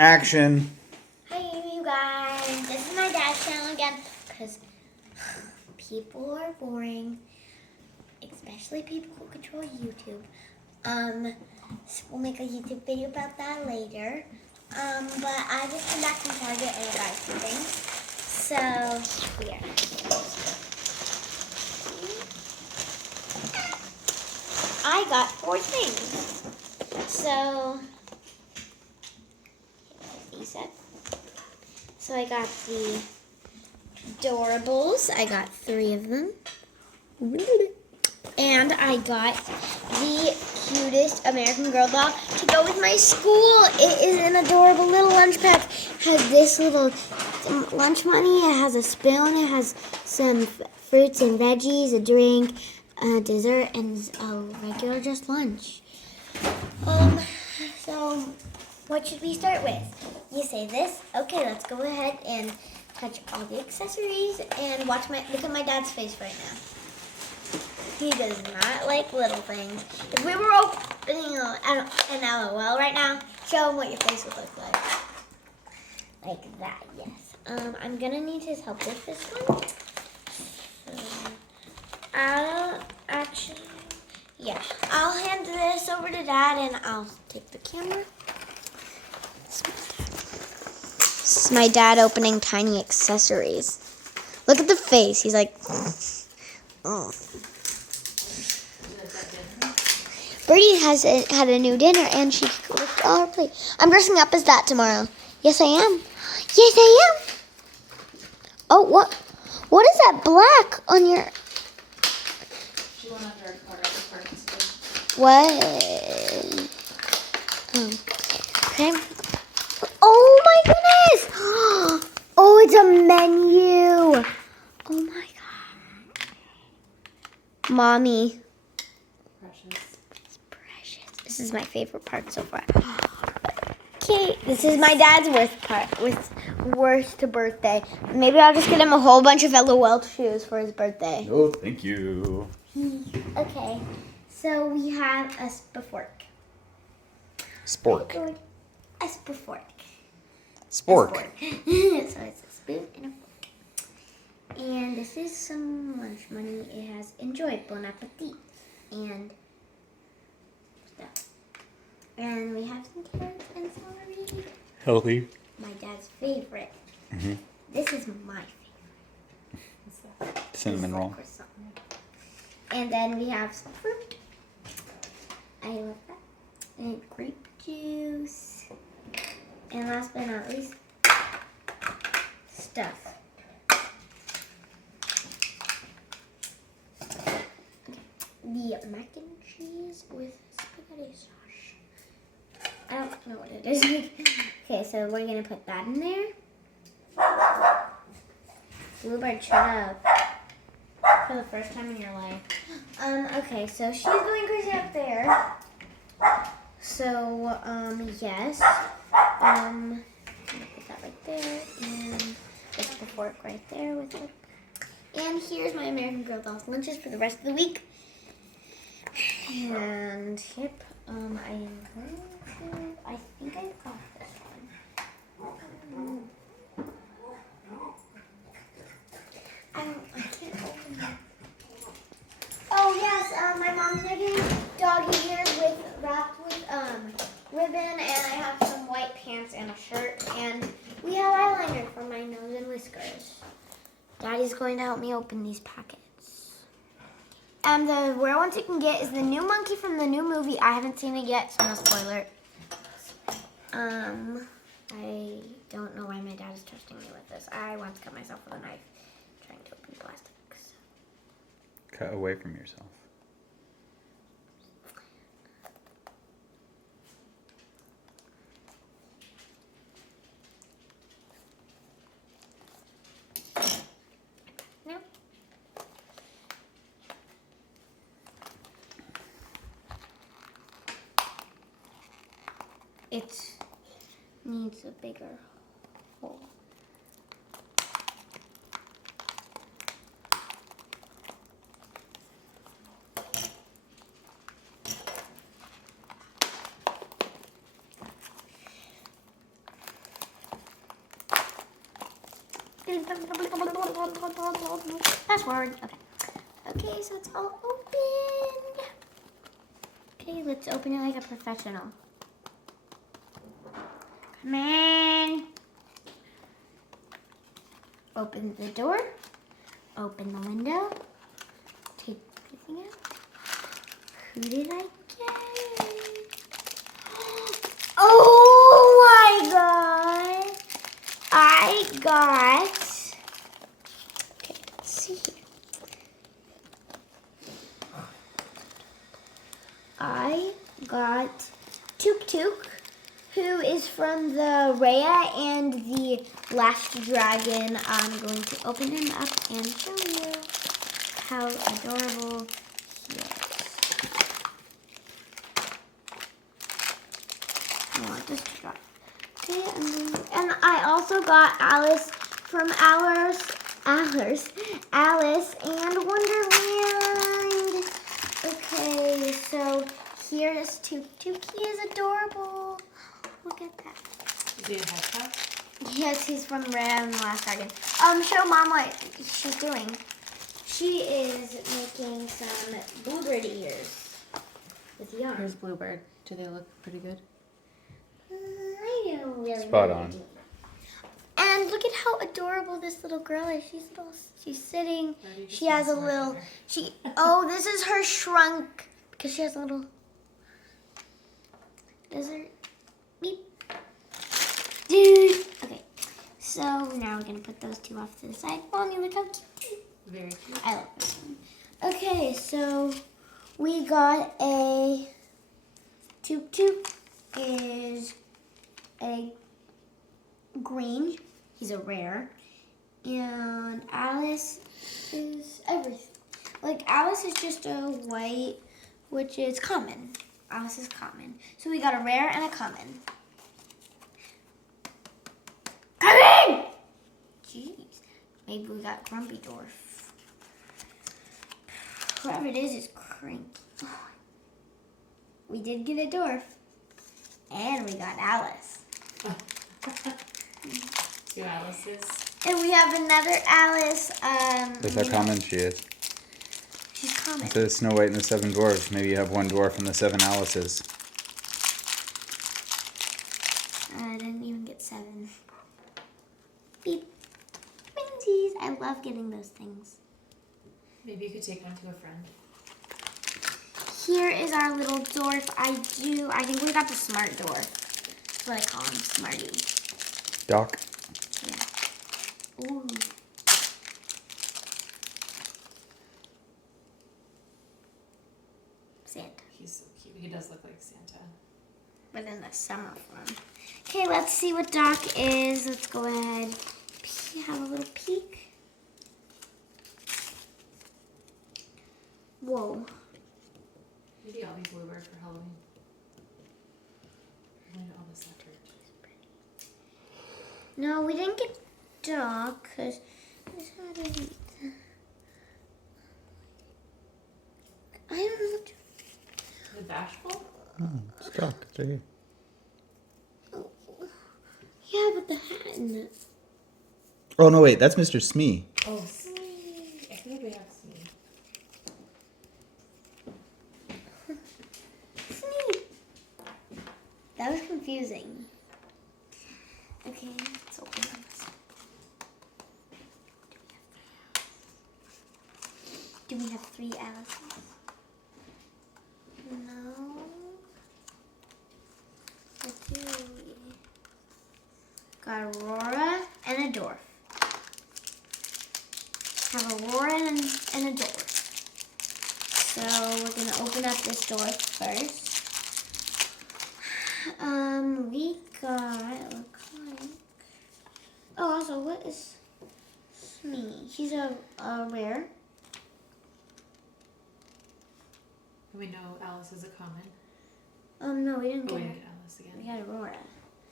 Action. Hi you guys, this is my dad's channel again because people are boring, especially people who control YouTube. So we'll make a YouTube video about that later. But I just came back from Target and I got some things. So here. I got 4 things. So these up. So I got the Adorables. I got 3 of them. And I got the cutest American Girl doll to go with my school. It is an adorable little lunch pack. It has this little lunch money. It has a spoon. It has some fruits and veggies, a drink, a dessert, and a regular just lunch. So what should we start with? You say this. Okay, let's go ahead and touch all the accessories and look at my dad's face right now. He does not like little things. If we were opening an LOL right now, show him what your face would look like. Like that, yes. I'm gonna need his help with this one. I'll hand this over to Dad and I'll take the camera. This is my dad opening tiny accessories. Look at the face. He's like, oh. Birdie has had a new dinner and she licked all her plate. I'm dressing up as that tomorrow. Yes, I am. Yes, I am. Oh, what? What is that black on your? She went under a corner of the parking space. What? Okay. Oh my goodness! Oh, it's a menu. Oh my god. Mommy. Precious. It's precious. This is my favorite part so far. Okay, this is my dad's worst birthday. Maybe I'll just get him a whole bunch of LOL shoes for his birthday. Oh, thank you. Okay, so we have a spork. Spork. A spork. Spork. So it's a spoon and a fork. And this is some lunch money. It has enjoy, bon appetit, and stuff. And we have some carrots and celery. Healthy. My dad's favorite. Mm-hmm. This is my favorite. Cinnamon roll. Croissant. And then we have some fruit. I love that. And grape juice. And last but not least, stuff. The mac and cheese with spaghetti sauce. I don't know what it is. Okay, so we're gonna put that in there. Bluebird, shut up. For the first time in your life. Okay, so she's going crazy up there. So, yes. I'm gonna put that right there, and put the fork right there with it. And here's my American Girl dolls lunches for the rest of the week. And yep, I think I got this one. I can't open it. Oh yes, my mom's making doggy ears wrapped with ribbon, and I have some white pants and a shirt, and we have eyeliner for my nose and whiskers. Daddy's going to help me open these packets. And the rare ones you can get is the new monkey from the new movie. I haven't seen it yet, so no spoiler. I don't know why my dad is trusting me with this. I once cut myself with a knife trying to open plastics. Cut away from yourself. No. It needs a bigger hole. Password. Okay. Okay, so it's all opened. Okay, let's open it like a professional. Come in. Open the door. Open the window. Take everything out. Who did I get? Oh my god! I got. Okay, let's see here. I got Tuk Tuk, who is from the Raya and the Last Dragon. I'm going to open him up and show you how adorable he is. I want this to dry. Okay, and I also got Alice from Alice and Wonderland. Okay, so here's Tuk Tuk. He is adorable. Look at that. Is he a hedgehog? Yes, he's from Raya and the Last Dragon. Show Mom what she's doing. She is making some bluebird ears with yarn. Here's Bluebird. Do they look pretty good? I don't really Spot know. on. And look at how adorable this little girl is. She's sitting. Maybe just She has a one little. side Oh, this is her shrunk because she has a little. Does her beep? Dude. Okay. So now we're gonna put those two off to the side. Mommy, look how cute. Very cute. I love this one. Okay, so we got a Tuk Tuk is a green. He's a rare. And Alice is everything. Like Alice is just a white, which is common. Alice is common. So we got a rare and a common. Come in! Jeez. Maybe we got Grumpy Dwarf. Whoever it is cranky. We did get a dwarf. And we got Alice. Two Alice's. And we have another Alice. That's how common she is. She's common. Instead of Snow White and the Seven Dwarfs, maybe you have one dwarf and the seven Alices. I didn't even get 7. Beep. Twinsies. I love getting those things. Maybe you could take one to a friend. Here is our little dwarf. I think we got the smart dwarf. That's what I call him, Smarty. Doc. Yeah. Ooh. Santa. He's so cute. He does look like Santa. But in the summer form. Okay, let's see what Doc is. Let's go ahead. Have a little peek. Whoa. Maybe I'll be Bluebird for Halloween. I know all this effort. No, we didn't get Doc because I don't know. The Bashful? Oh, it's Doc. It's right here. Yeah, but the hat in it. Oh, no, wait. That's Mr. Smee. Oh, Smee. I feel like we have Smee. Sneak. That was confusing. Okay, let's open this. Do we have 3 Alices? No. What do we? Got Aurora and a dwarf. Have Aurora and a dwarf. So we're gonna open up this dwarf first. We got, it looks like. Oh, also, what is Smee? He's a rare. And we know Alice is a common. No, we didn't Oh, we get her. didn't get Alice again. We got Aurora.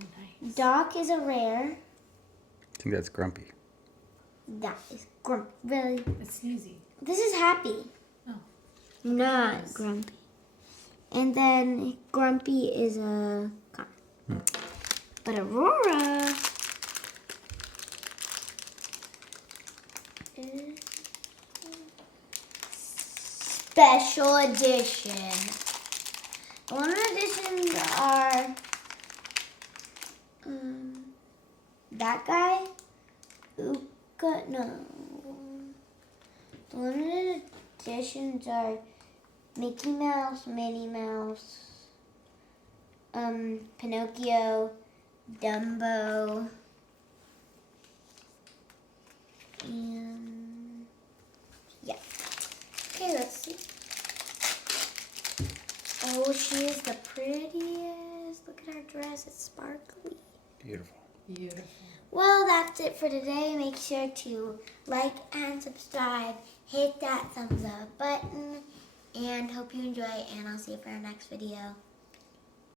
Oh, nice. Doc is a rare. I think that's Grumpy. That is Grumpy. Really? It's Sneezy. This is Happy. Oh. Not Nice. Grumpy. And then Grumpy is a common. But Aurora special edition. The limited editions are that guy. Uka, no. The limited editions are Mickey Mouse, Minnie Mouse, Pinocchio, Dumbo, and yeah. Okay, let's see. Oh, she is the prettiest. Look at her dress, it's sparkly. Beautiful. Beautiful. Well, that's it for today. Make sure to like and subscribe. Hit that thumbs up button. And hope you enjoy, and I'll see you for our next video.